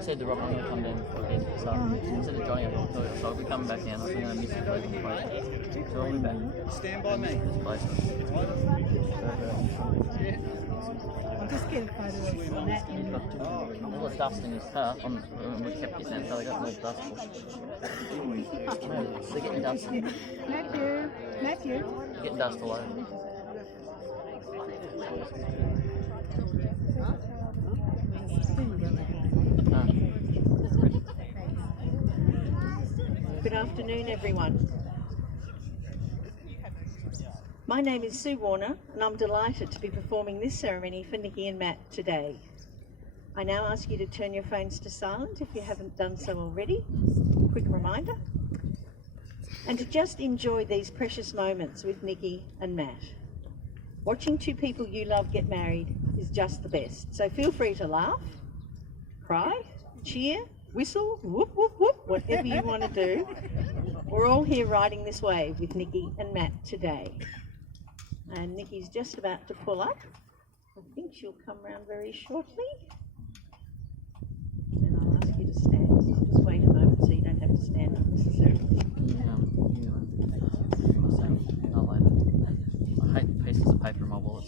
I said to Rob I'm going to come down before again, so instead of Johnny, so I'll be coming back down. I think I'm going to miss the leaving place. So I'll be back. Stand by me. This place. Just get a photo of that. All the dust in his car. We kept getting that, so they got more dust. They're getting dust. Matthew. Getting dust all over. Good afternoon, everyone. My name is Sue Warner, and I'm delighted to be performing this ceremony for Nikki and Matt today. I now ask you to turn your phones to silent if you haven't done so already. Quick reminder. And to just enjoy these precious moments with Nikki and Matt. Watching two people you love get married is just the best. So feel free to laugh, cry, cheer, whistle, whoop, whoop, whoop, whatever you want to do. We're all here riding this wave with Nikki and Matt today. And Nikki's just about to pull up. I think she'll come round very shortly. And I'll ask you to stand. I'll just wait a moment so you don't have to stand unnecessarily. I hate the pieces of paper in my wallet.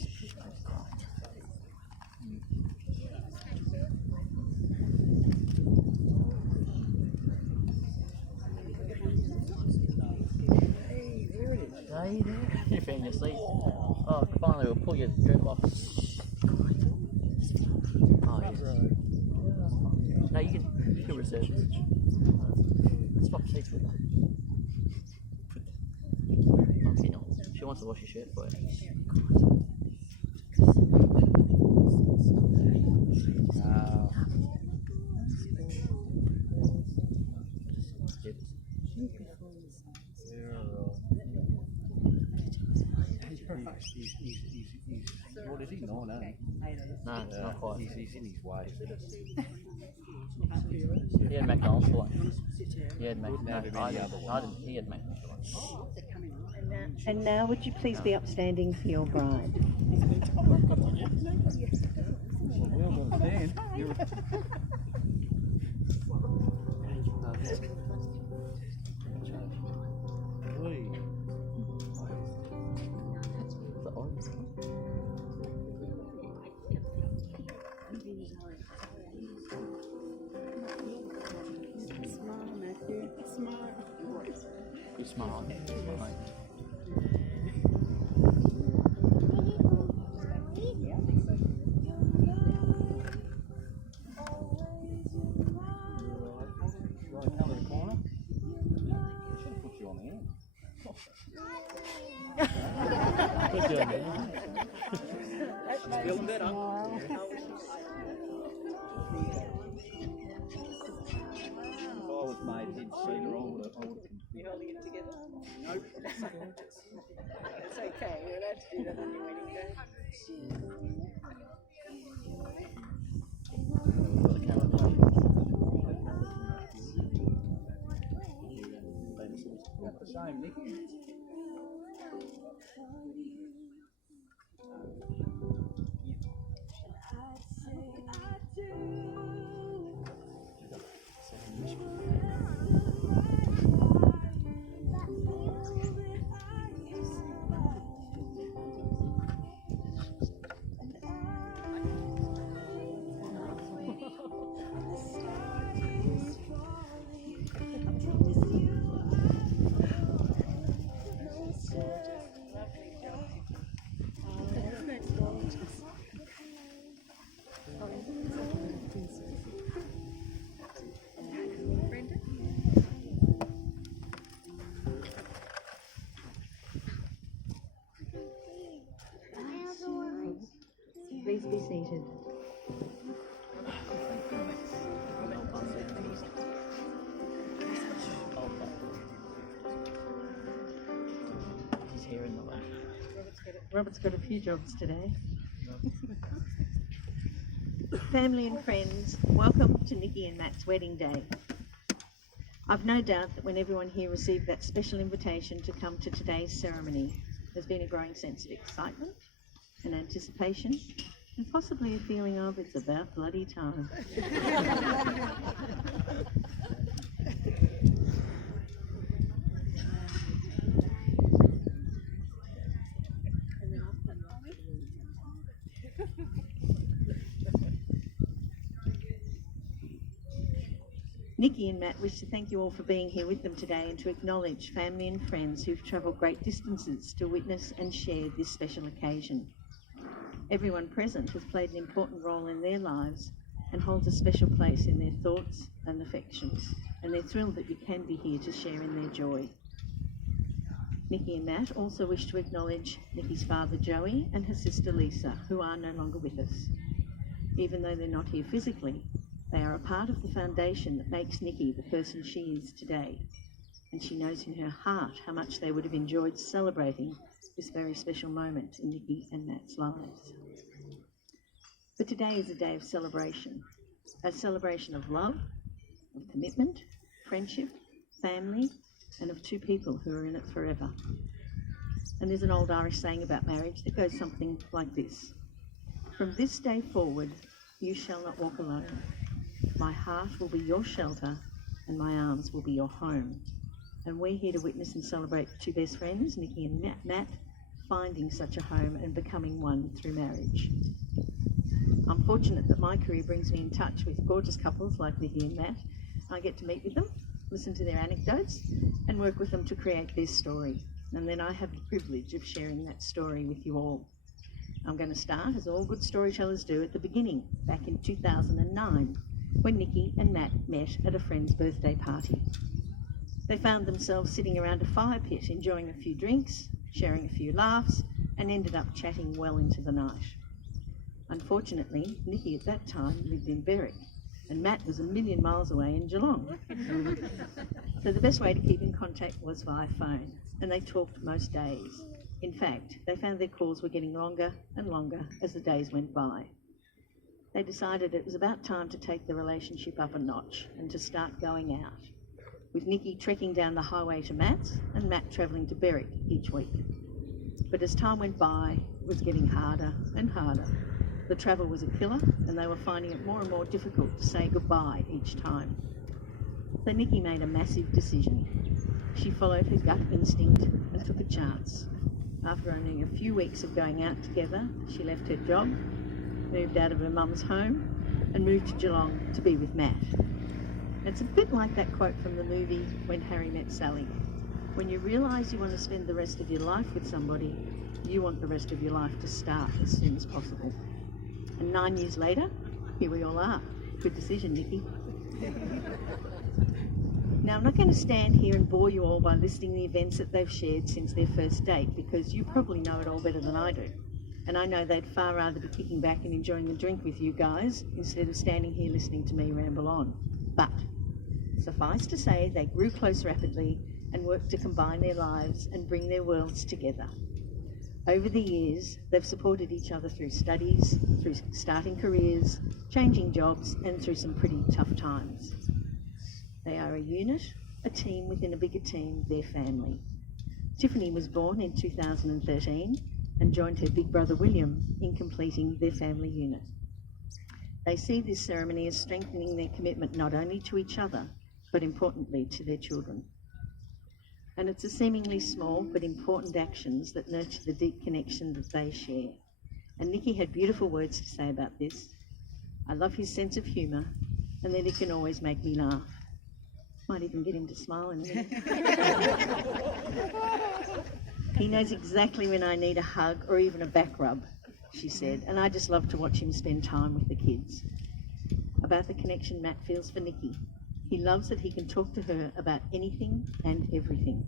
Hey, there. You found your seat. Oh, finally we'll pull your dreadlocks. Oh, yes. No, you can reserve this. Swap seats with her. She wants to wash your shirt for you. What is he? No, no. No, it's not quite. He's in his way. He had McDonald's for lunch. He had McDonald's. I didn't. He had McDonald's for lunch. And now would you please be upstanding for your bride? You smile. Feeling better. If I was made head senior, I would have. You holding it together? Nope. It's okay. You're allowed to do that on your wedding day. Not the same, Nicky. Please be seated. He's here in the way. Robert's got a few jobs today. Family and friends, welcome to Nikki and Matt's wedding day. I've no doubt that when everyone here received that special invitation to come to today's ceremony, there's been a growing sense of excitement and anticipation, and possibly a feeling of it's about bloody time. Nikki and Matt wish to thank you all for being here with them today and to acknowledge family and friends who've travelled great distances to witness and share this special occasion. Everyone present has played an important role in their lives and holds a special place in their thoughts and affections, and they're thrilled that you can be here to share in their joy. Nikki and Matt also wish to acknowledge Nikki's father Joey and her sister Lisa, who are no longer with us. Even though they're not here physically, they are a part of the foundation that makes Nikki the person she is today, and she knows in her heart how much they would have enjoyed celebrating this very special moment in Nikki and Matt's lives. But today is a day of celebration, a celebration of love, of commitment, friendship, family, and of two people who are in it forever. And there's an old Irish saying about marriage that goes something like this: "From this day forward, you shall not walk alone. My heart will be your shelter, and my arms will be your home." And we're here to witness and celebrate two best friends, Nikki and Matt, finding such a home and becoming one through marriage. I'm fortunate that my career brings me in touch with gorgeous couples like Nikki and Matt. I get to meet with them, listen to their anecdotes, and work with them to create their story. And then I have the privilege of sharing that story with you all. I'm going to start, as all good storytellers do, at the beginning, back in 2009, when Nikki and Matt met at a friend's birthday party. They found themselves sitting around a fire pit, enjoying a few drinks, sharing a few laughs, and ended up chatting well into the night. Unfortunately, Nikki at that time lived in Berwick, and Matt was a million miles away in Geelong. So the best way to keep in contact was via phone, and they talked most days. In fact, they found their calls were getting longer and longer as the days went by. They decided it was about time to take the relationship up a notch and to start going out, with Nikki trekking down the highway to Matt's and Matt travelling to Berwick each week. But as time went by, it was getting harder and harder. The travel was a killer, and they were finding it more and more difficult to say goodbye each time. So Nikki made a massive decision. She followed her gut instinct and took a chance. After only a few weeks of going out together, she left her job, moved out of her mum's home, and moved to Geelong to be with Matt. It's a bit like that quote from the movie When Harry Met Sally. When you realise you want to spend the rest of your life with somebody, you want the rest of your life to start as soon as possible. And 9 years later, here we all are. Good decision, Nikki. Now, I'm not going to stand here and bore you all by listing the events that they've shared since their first date, because you probably know it all better than I do. And I know they'd far rather be kicking back and enjoying the drink with you guys instead of standing here listening to me ramble on. But suffice to say, they grew close rapidly and worked to combine their lives and bring their worlds together. Over the years, they've supported each other through studies, through starting careers, changing jobs, and through some pretty tough times. They are a unit, a team within a bigger team, their family. Tiffany was born in 2013 and joined her big brother William in completing their family unit. They see this ceremony as strengthening their commitment not only to each other, but importantly to their children. And it's the seemingly small but important actions that nurture the deep connection that they share. And Nikki had beautiful words to say about this. "I love his sense of humour and that he can always make me laugh." Might even get him to smile in a minute. "He knows exactly when I need a hug or even a back rub," she said, "and I just love to watch him spend time with the kids." About the connection Matt feels for Nikki. He loves that he can talk to her about anything and everything.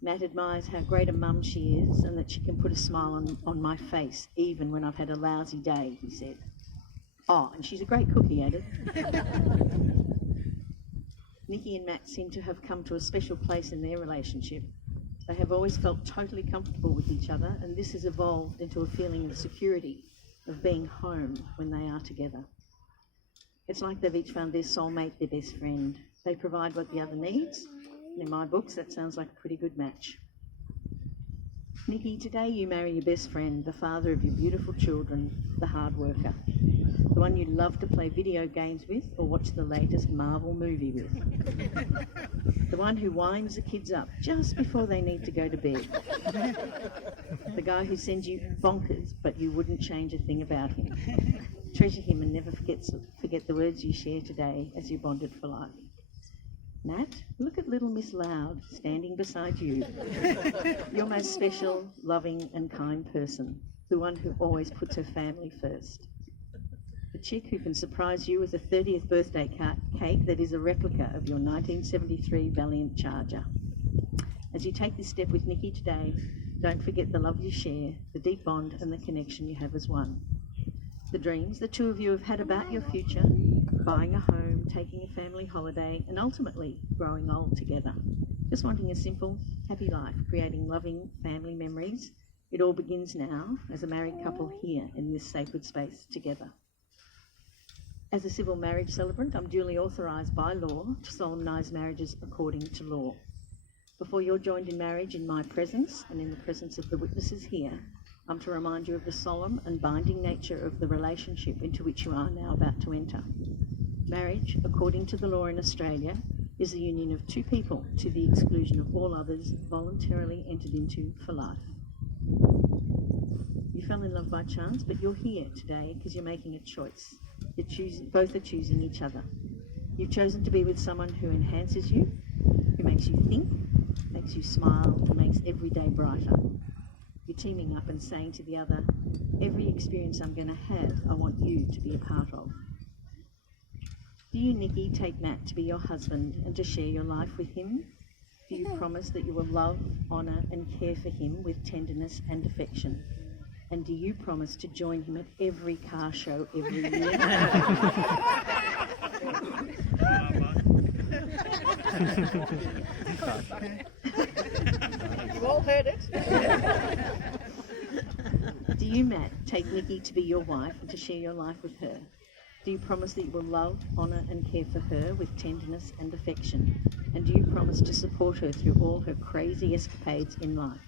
Matt admires how great a mum she is and that she can put a smile on my face even when I've had a lousy day, he said. "Oh, and she's a great cook," he added. Nikki and Matt seem to have come to a special place in their relationship. They have always felt totally comfortable with each other, and this has evolved into a feeling of security, of being home when they are together. It's like they've each found their soulmate, their best friend. They provide what the other needs, and in my books that sounds like a pretty good match. Nikki, today you marry your best friend, the father of your beautiful children, the hard worker, the one you love to play video games with or watch the latest Marvel movie with, the one who winds the kids up just before they need to go to bed, the guy who sends you bonkers but you wouldn't change a thing about him. Treasure him and never forget forget the words you share today as you bonded for life. Matt, look at little Miss Loud standing beside you. Your most special, loving and kind person, the one who always puts her family first. The chick who can surprise you with a 30th birthday cake that is a replica of your 1973 Valiant Charger. As you take this step with Nikki today, don't forget the love you share, the deep bond and the connection you have as one. The dreams the two of you have had about your future, buying a home, taking a family holiday, and ultimately growing old together. Just wanting a simple, happy life, creating loving family memories. It all begins now as a married couple here in this sacred space together. As a civil marriage celebrant, I'm duly authorised by law to solemnise marriages according to law. Before you're joined in marriage in my presence and in the presence of the witnesses here, I'm to remind you of the solemn and binding nature of the relationship into which you are now about to enter. Marriage, according to the law in Australia, is the union of two people to the exclusion of all others voluntarily entered into for life. You fell in love by chance, but you're here today because you're making a choice. Both are choosing each other. You've chosen to be with someone who enhances you, who makes you think, makes you smile, and makes every day brighter. You're teaming up and saying to the other, every experience I'm going to have, I want you to be a part of. Do you, Nikki, take Matt to be your husband and to share your life with him? Do you promise that you will love, honour and care for him with tenderness and affection? And do you promise to join him at every car show every year? You all heard it. Do you, Matt, take Nikki to be your wife and to share your life with her? Do you promise that you will love, honour and care for her with tenderness and affection? And do you promise to support her through all her crazy escapades in life?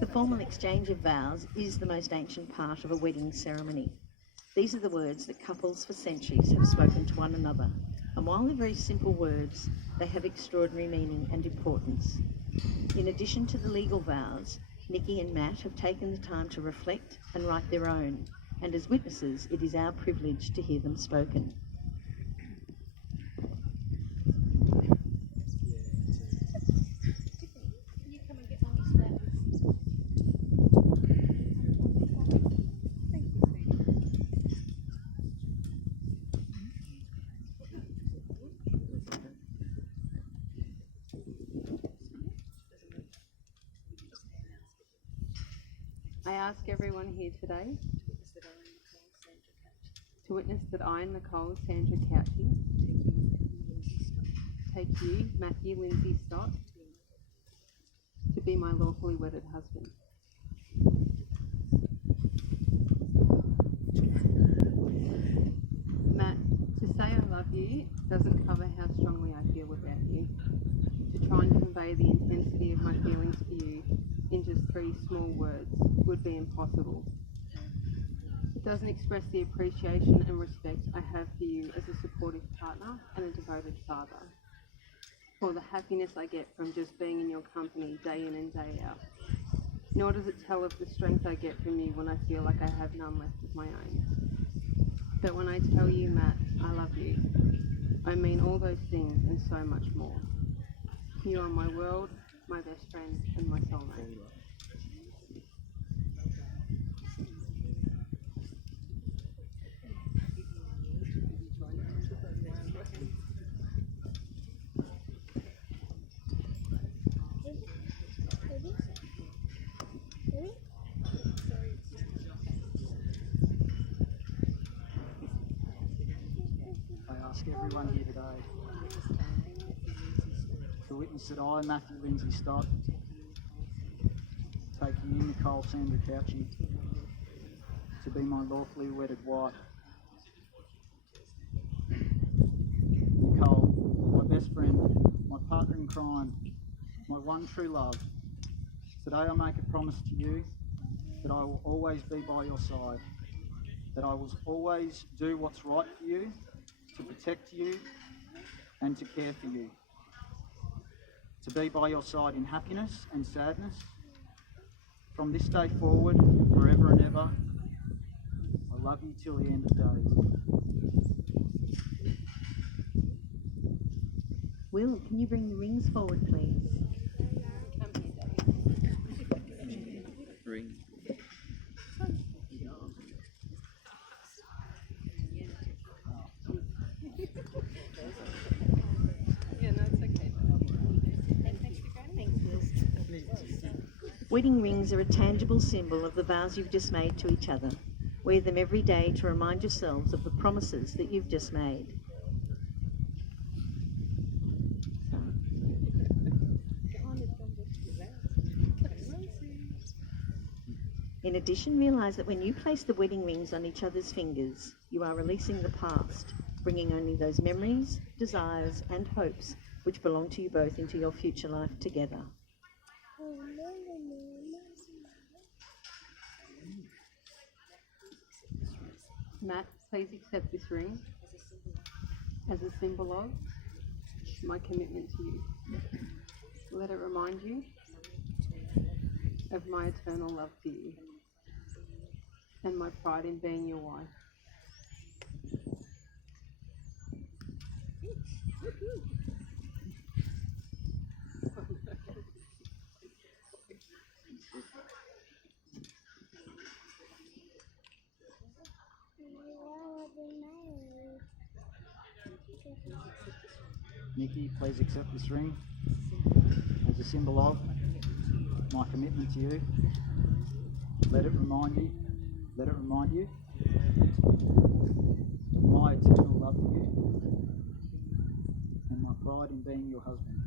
The formal exchange of vows is the most ancient part of a wedding ceremony. These are the words that couples for centuries have spoken to one another, and while they're very simple words, they have extraordinary meaning and importance. In addition to the legal vows, Nikki and Matt have taken the time to reflect and write their own, and as witnesses, it is our privilege to hear them spoken. I ask everyone here today to witness that I, Nicole Sandra Couchy, take you, Matthew Lindsay Stott, to be my lawfully wedded husband. Matt, to say I love you doesn't cover how strongly I feel about you. To try and convey the intensity of my feelings for you in just 3 small words would be impossible. It doesn't express the appreciation and respect I have for you as a supportive partner and a devoted father, or the happiness I get from just being in your company day in and day out. Nor does it tell of the strength I get from you when I feel like I have none left of my own. But when I tell you, Matt, I love you, I mean all those things and so much more. You are my world, my best friend, and my soulmate. I ask everyone here today to witness that I, Matthew Lindsay Stott, take you, Nicole Sandra Couchy, to be my lawfully wedded wife. Nicole, my best friend, my partner in crime, my one true love. Today I make a promise to you that I will always be by your side, that I will always do what's right for you, to protect you and to care for you, to be by your side in happiness and sadness. From this day forward, forever and ever, I Love you till the end of days. Will, can you bring the rings forward, please? Ring. Wedding rings are a tangible symbol of the vows you've just made to each other. Wear them every day to remind yourselves of the promises that you've just made. In addition, realise that when you place the wedding rings on each other's fingers, you are releasing the past, bringing only those memories, desires and hopes which belong to you both into your future life together. Matt, please accept this ring as a symbol of my commitment to you. Let it remind you of my eternal love for you and my pride in being your wife. Nikki, please accept this ring as a symbol of my commitment to you. Let it remind you of my eternal love for you and my pride in being your husband.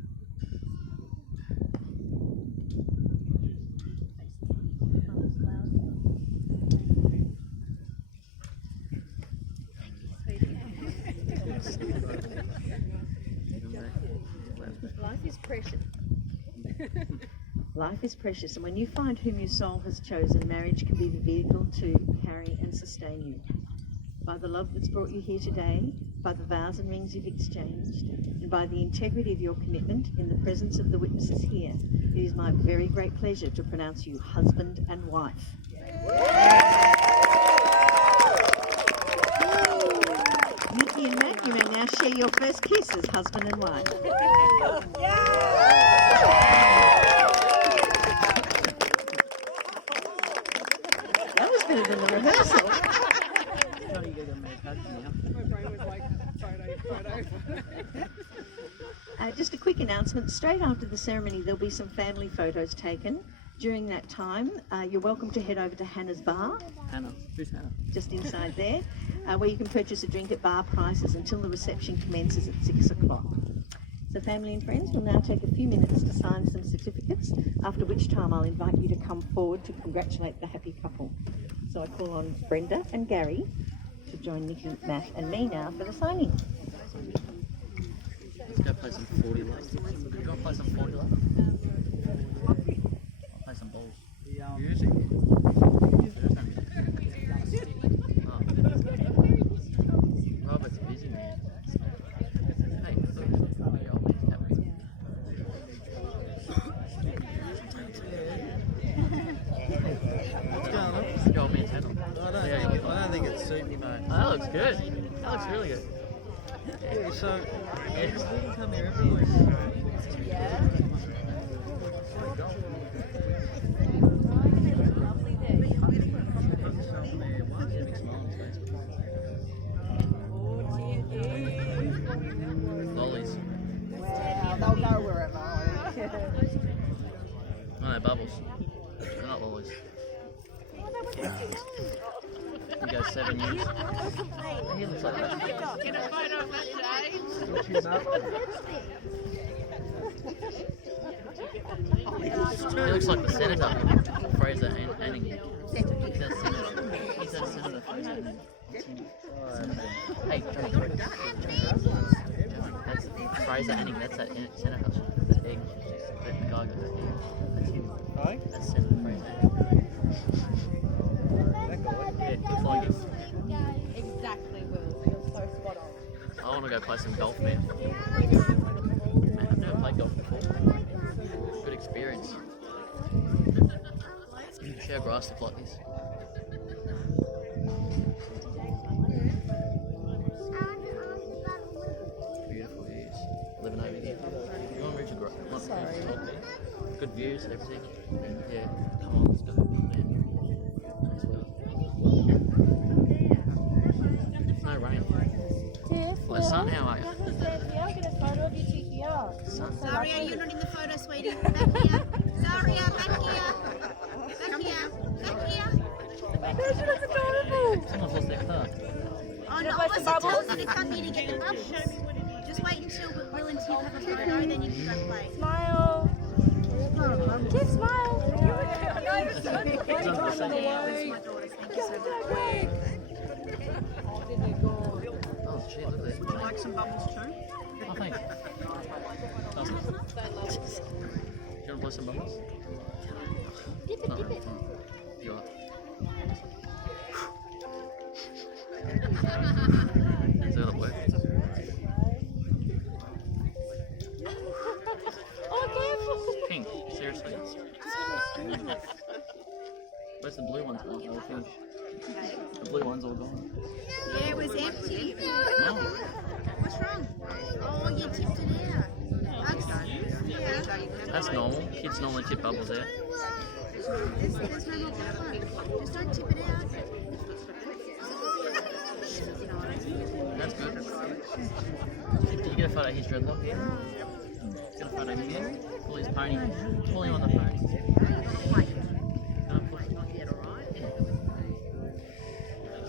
Life is precious. Life is precious, and when you find whom your soul has chosen, marriage can be the vehicle to carry and sustain you. By the love that's brought you here today, by the vows and rings you've exchanged, and by the integrity of your commitment in the presence of the witnesses here, it is my very great pleasure to pronounce you husband and wife. Nikki and Matt, you may now share your first kiss as husband and wife. That was better than the rehearsal. Just a quick announcement. Straight after the ceremony, there'll be some family photos taken. During that time, you're welcome to head over to Hannah's Bar. Hannah. Who's Hannah? Just inside there, where you can purchase a drink at bar prices until the reception commences at 6 o'clock. So family and friends, we'll now take a few minutes to sign some certificates, after which time I'll invite you to come forward to congratulate the happy couple. So I call on Brenda and Gary to join Nikki, Matt and me now for the signing. Let's go play some 40 love. You want to play some 40 love? I'll play some balls. Music? Robert's busy, man. Hey, look. The old man's happy. What's going on? The old man's happy. I don't think it's suiting me, mate. Oh, that looks good. That looks really good. Yeah, so we can come here every week. Lollies. Wow, they'll go wherever. No, they're bubbles. They're not lollies. You go 7 years. He looks like that. Get a photo of that, James. He looks like the senator, Fraser Anning. He's that senator, Fraser Anning. Hey, that's Fraser Anning. That's that senator. That egg. That the guy got that egg. That's him. That's Senator Fraser Anning. Yeah, looks like him. Exactly, Will. You're so spot on. I want to go play some golf, man. I've never played golf before. Good experience. Share grass look like this. Beautiful views. Living over here. You want Richard Grove? Good views and everything. Yeah. Come on, let's go. Man. Nice weather. No rain. Well, the sun, how are you? Sun. Zaria, you're not in the photo, sweetie. Back here. Zaria, back here. Back here. Back here. Someone's lost their car. Oh, no, I wasn't telling you to come here to get the bubbles. Just wait until Will and Tim have a photo, then you can go play. Smile. Keep smile. It's under the sea. That's my daughters. Thank you so much. Oh, shit, look at this. Would you like some bubbles too? Oh, thanks. Oh. Do you want to blow some bubbles? Dip it. You are. Is that a work? Pink, seriously. Where's the blue ones gone? They were finished. The blue one's all gone. Yeah, it was empty. Oh. What's wrong? Oh, you tipped it out. Yeah. That's normal. Kids normally tip bubbles out. There's no more colour. Just don't tip it out. That's good. Did you get a photo of his dreadlock here? Get a photo here. Pull his pony. Pull him on the pony. No, pull him.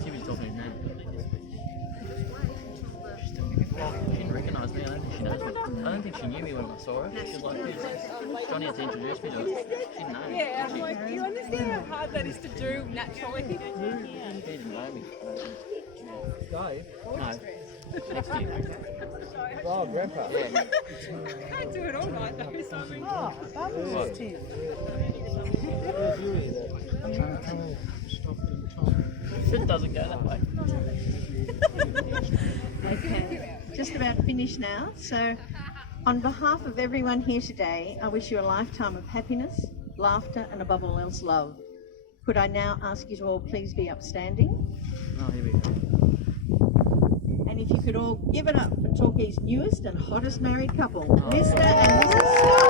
See if he's talking his name. Well, she didn't recognise me. I don't think she knows me. I don't think she knew me when I saw her. She was like, who's this? Johnny had to introduce me to her. She didn't know me. Yeah, I'm like, do you understand how hard that is to do naturally? She didn't know me. Dave? No. Next to you. Oh, Grandpa. Yeah. Can't do it all right though, so I mean, What? It doesn't go that way. Okay, just about finished now. So, on behalf of everyone here today, I wish you a lifetime of happiness, laughter, and above all else, love. Could I now ask you to all please be upstanding? Oh, here we go. And if you could all give it up for Torquay's newest and hottest married couple, Mr. and Mrs. Scott.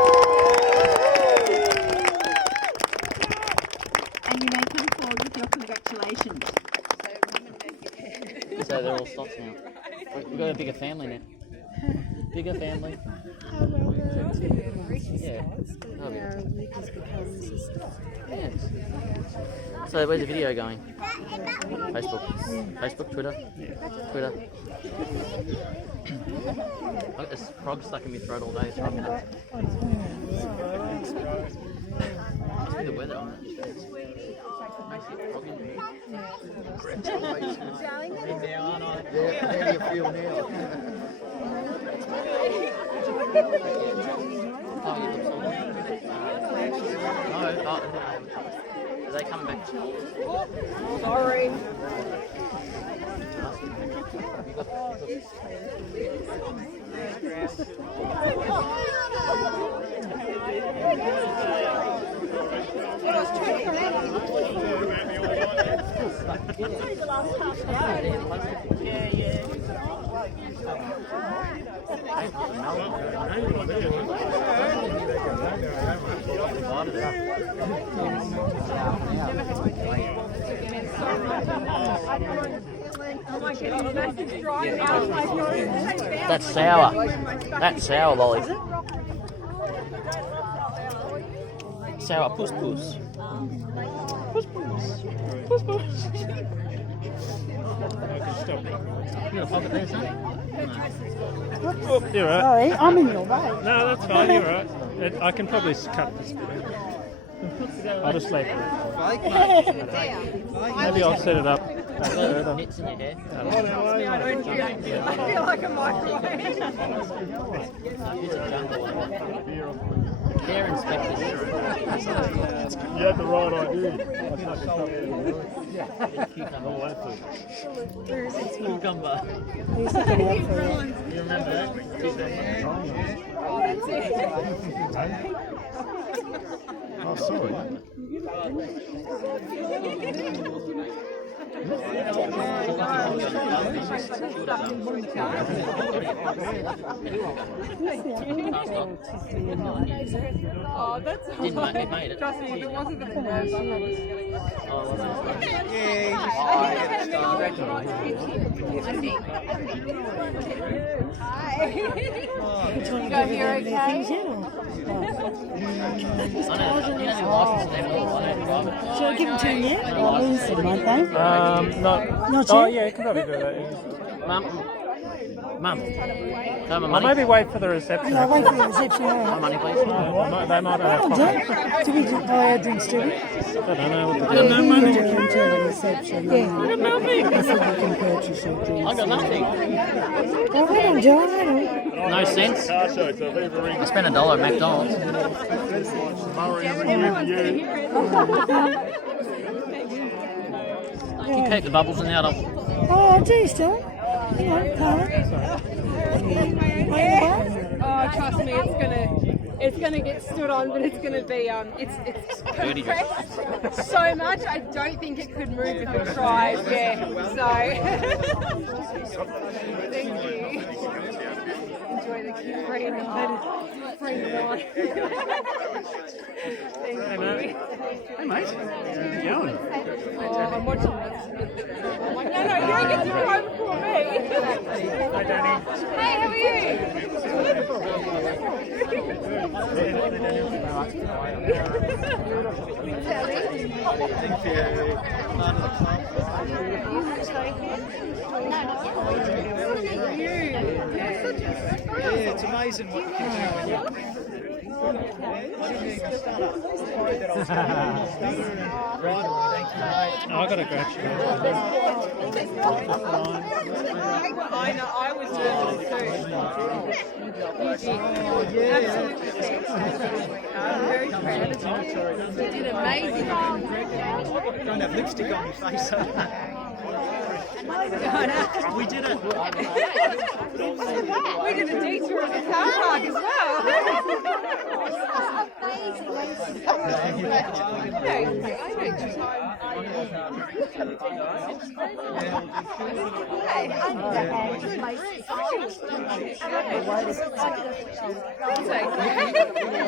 And you may come forward with your congratulations. So they're all stocks now. We've got a bigger family now. Bigger family. Yeah. Oh, yeah. Yeah. So where's the video going? Facebook, Twitter. I've got this frog stuck in my throat all day. It's driving me nuts. Must be the weather on it. Makes it frog in me. How do you feel now? Oh, you look so good. No, are they coming back? sorry. That's sour. That's sour, Lolly. Sour puss puss. Puss puss. Puss puss. You got a pocket there, son? Oh, you're right. Sorry, I'm in your way. No, that's fine. You're right. I can probably cut this bit. I'll just leave it. Maybe I'll set it up back further. Nits in your hair. I feel like a microwave. It's a jungle. Care inspectors. You had the right idea. Cucumber. You remember that? Oh, sorry. Oh, that's Didn't make it, made it. Trust me, if it wasn't for the nerves, I probably was going to You got here okay? Should I give them to him yet? Or lose them, won't they? Not. Not Oh, yet? yeah, you can probably do that. Yeah. Mum. Tell my Or money. maybe wait for the reception. Yeah, I'll wait for the reception. All My right. money, please. They might not have Oh, coffee. do we buy our drinks too? I don't know what to Yeah, do. you do until the reception. Yeah. I think you can purchase your drinks. I got nothing. Oh, hold on, Joe, hold on. No sense. I spent $1 at McDonald's. You can keep the bubbles in the other. Oh, do you still? Hang on, Carla. Oh, trust me, it's gonna get stood on, but it's gonna be it's Dirty dress. compressed so much. I don't think it could move if it tried. Yeah, so thank you. Enjoy the free night, free wine. Thank you. Hey, mate. How's it going? Oh, I'm watching this. I'm like, no, you don't get to drive before me. Hi, Danny. Hey, how are you? Yeah, it's amazing what you can do when you. Oh, I got a scratch. I know, I was nervous too. You did. Absolutely fantastic. I'm very proud of you. You did amazing. Don't have lipstick on your face. We did it. We did a detour of the car park as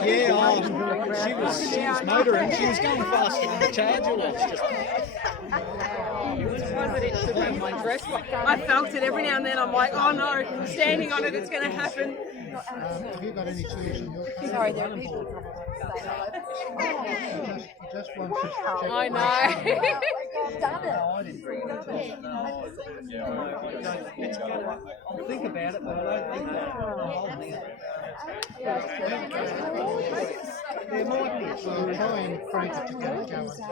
Yeah, she was motoring. She was going faster than the charger was. Just my dress. I felt it every now and then. I'm like, oh no, standing on it, it's going to happen. Have you got any chairs in your car? Sorry, there are people. Just one to check. I know. think about it, but I don't think there might be. So try and crank it to go and just get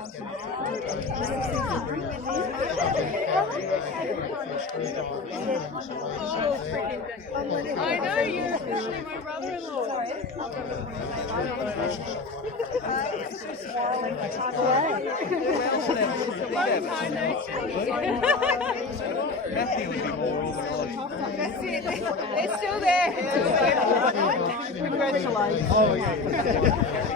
I know you're especially my brother-in-law. That's it. They're still there. Congratulations. Oh, yeah.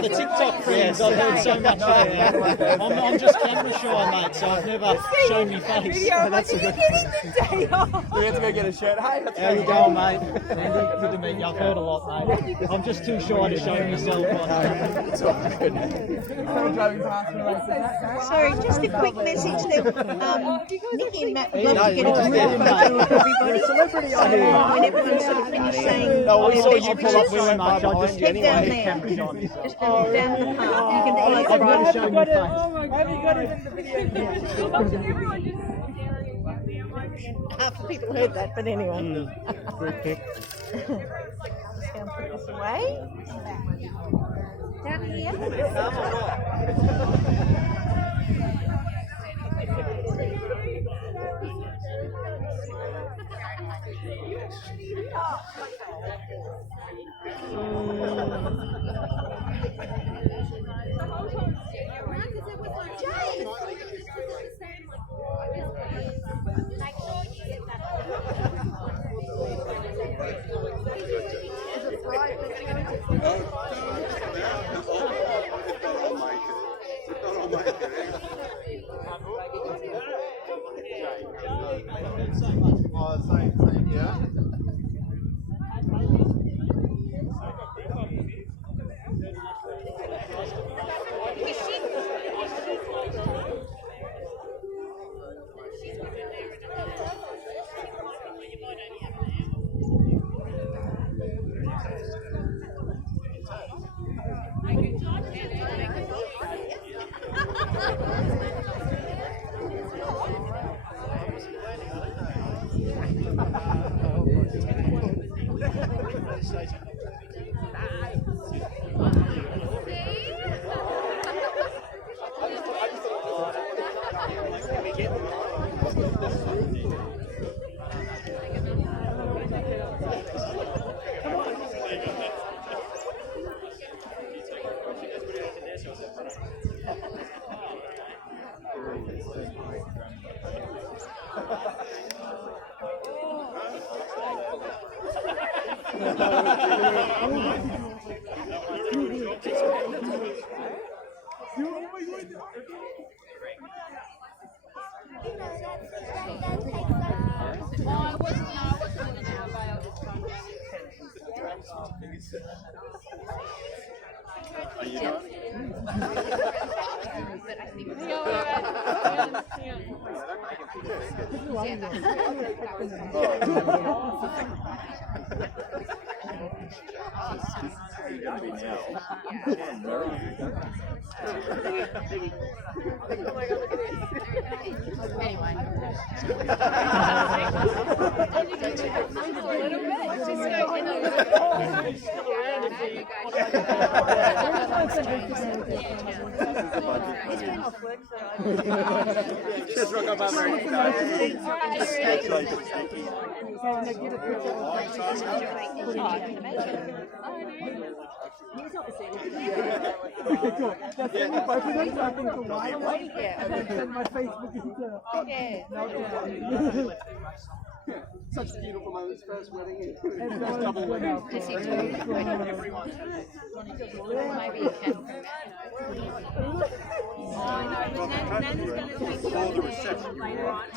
The TikTok friends, I've heard so much I'm just camera shy, mate, so I've never shown my face. Video, that's a good day off. We have to go get a shirt. Hey, How you going, mate? Andy, good to meet you. I've heard a lot, mate. I'm just too shy to show myself. it's all good. Driving past me like that. Sorry, just a quick message that Nikki and Matt would love to get No, a just group them, photo mate. of everybody. Celebrity So on here. when everyone's sort of finished saying No, we saw best you pull up. wishes, We went by behind you head down anyway. there. Just down the path. You can follow the I've road. never shown my face. Oh my God. Have you got it in the video? Everyone just Half the people heard that, but anyway. Just going to put this away. Down here. James! Just rock up over Such beautiful moments, first wedding. Double wedding. Maybe you can. For the reception.